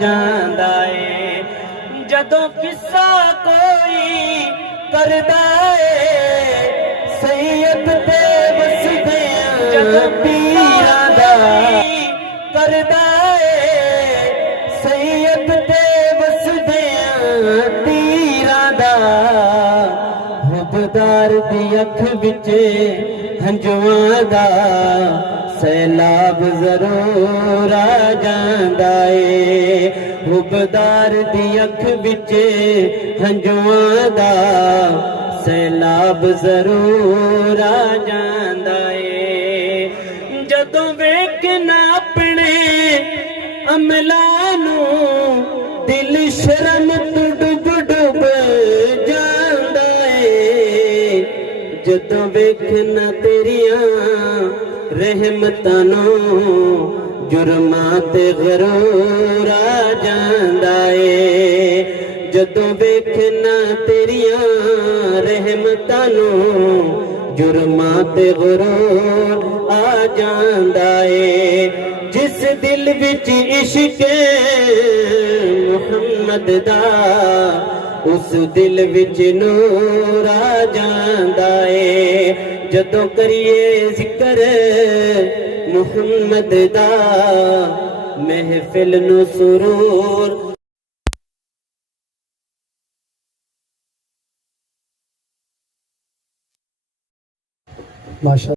ਜਾਂਦਾ ਏ ਜਦੋਂ ਕਿੱਸਾ ਕੋਈ ਕਰਦਾ ਏ ਸੈयद ਤੇ ਵਸਦਿਆਂ ਜਦੋਂ ਪੀਰਾਂ ਦਾ ਕਰਦਾ ਏ ਸੈयद ਤੇ ਵਸਦਿਆਂ ਪੀਰਾਂ ਦਾ ਹੁਬਦਾਰ ਦੀ ਅੱਖ ਵਿੱਚ ਹੰਝੂਆਂ ਦਾ सैलाब जरूर आ जांदा ए हुबदार दी अख विच हंझुआं दा सैलाब जरूर आ जांदा ए जदों वेखना अपने अमलां नूं दिल शर्म तो डुब डुब जांदा ए जदों वेखना तेरियां रहमतां नूं जुर्मां ते गरूर आ जांदा ए जदों वेखना तेरियां रहमतां नूं जुर्मां ते गरूर आ जांदा ए जिस दिल विच इश्क मुहम्मद दा उस दिल विच नूर आ जांदा ए जदों करिए जिक्र मुहम्मद दा महफिल नूं सुरूर माशा